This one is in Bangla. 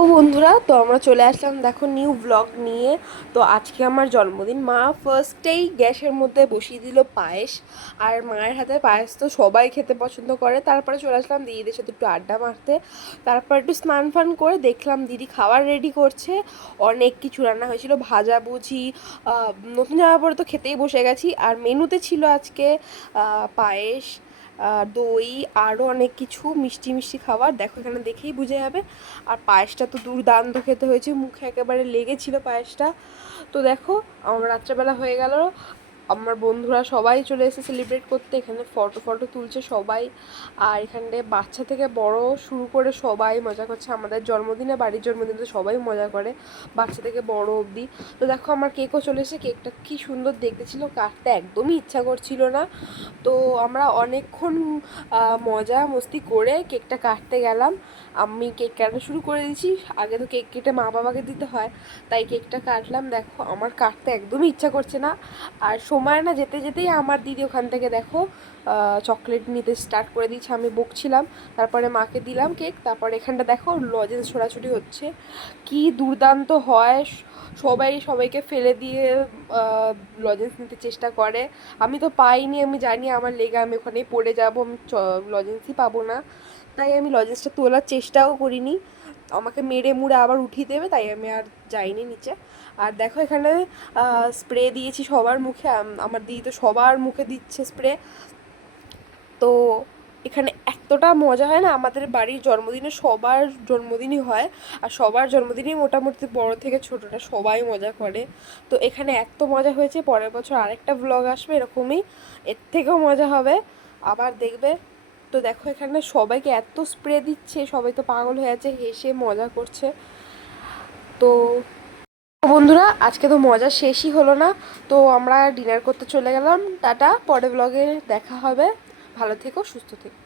তো বন্ধুরা, তো আমরা চলে আসলাম দেখো নিউ ব্লগ নিয়ে। তো আজকে আমার জন্মদিন। মা ফার্স্টেই গ্যাসের মধ্যে বসিয়ে দিল পায়েস। আর মায়ের হাতের পায়েস তো সবাই খেতে পছন্দ করে। তারপরে চলে আসলাম দিদিদের সাথে একটু আড্ডা মারতে। তারপর একটু স্নান ফান করে দেখলাম দিদি খাবার রেডি করছে। অনেক কিছু রান্না হয়েছিল, ভাজাভুজি। নতুন জামা পরে তো খেতেই বসে গেছি। আর মেনুতে ছিল আজকে পায়েস, দই, আরও অনেক কিছু মিষ্টি মিষ্টি খাবার। দেখো এখানে দেখেই বুঝে যাবে। আর পায়েসটা তো দুর্দান্ত খেতে হয়েছে, মুখে একেবারে লেগেছিল পায়েসটা। তো দেখো আমার রাত্রেবেলা হয়ে গেল, আমার বন্ধুরা সবাই চলে এসে সেলিব্রেট করতে। এখানে ফটো ফটো তুলছে সবাই। আর এখানে বাচ্চা থেকে বড় শুরু করে সবাই মজা করছে। আমাদের জন্মদিনে, বাড়ির জন্মদিনে তো সবাই মজা করে, বাচ্চা থেকে বড় অবধি। তো দেখো আমার কেকও চলে এসেছে। কেকটা কি সুন্দর দেখতে ছিল, কাটতে একদমই ইচ্ছা করছিল না। তো আমরা অনেকক্ষণ মজা মস্তি করে কেকটা কাটতে গেলাম। আমি কেক কাটা শুরু করে দিয়েছি। আগে তো কেক কেটে মা বাবাকে দিতে হয়, তাই কেকটা কাটলাম। দেখো আমার কাটতে একদমই ইচ্ছা করছে না। আর সময় না যেতে যেতেই আমার দিদি ওখান থেকে দেখো চকলেট নিতে স্টার্ট করে দিয়েছে। আমি বকছিলাম, তারপরে মাকে দিলাম কেক। তারপরে এখানটা দেখো লজেন্স ছোড়াছুড়ি হচ্ছে, কি দুর্দান্ত হয়। সবাই সবাইকে ফেলে দিয়ে লজেন্স নিতে চেষ্টা করে। আমি তো পাইনি, আমি জানি আমার লেগে আমি ওখানেই পড়ে যাবো, আমি লজেন্সই পাবো না। তাই আমি লজেন্সটা তোলার চেষ্টাও করিনি, আমাকে মেরে মুড়ে আবার উঠিয়ে দেবে, তাই আমি আর যাইনি নিচে। আর দেখো এখানে স্প্রে দিয়েছি সবার মুখে। আমার দিদি তো সবার মুখে দিচ্ছে স্প্রে। তো এখানে এতটা মজা হয় না, আমাদের বাড়ির জন্মদিনে সবার জন্মদিনই হয়। আর সবার জন্মদিনই মোটামুটি বড় থেকে ছোটটা সবাই মজা করে। তো এখানে এত মজা হয়েছে, পরের বছর আরেকটা ব্লগ আসবে এরকমই, এর থেকেও মজা হবে, আবার দেখবে। তো দেখো এখানে সবাইকে এত স্প্রে দিচ্ছে, সবাই তো পাগল হয়ে আছে, হেসে মজা করছে। তো বন্ধুরা, আজকে তো মজা শেষই হলো না। তো আমরা ডিনার করতে চলে গেলাম। টাটা, পরের ব্লগে দেখা হবে। ভালো থেকো, সুস্থ থেকো।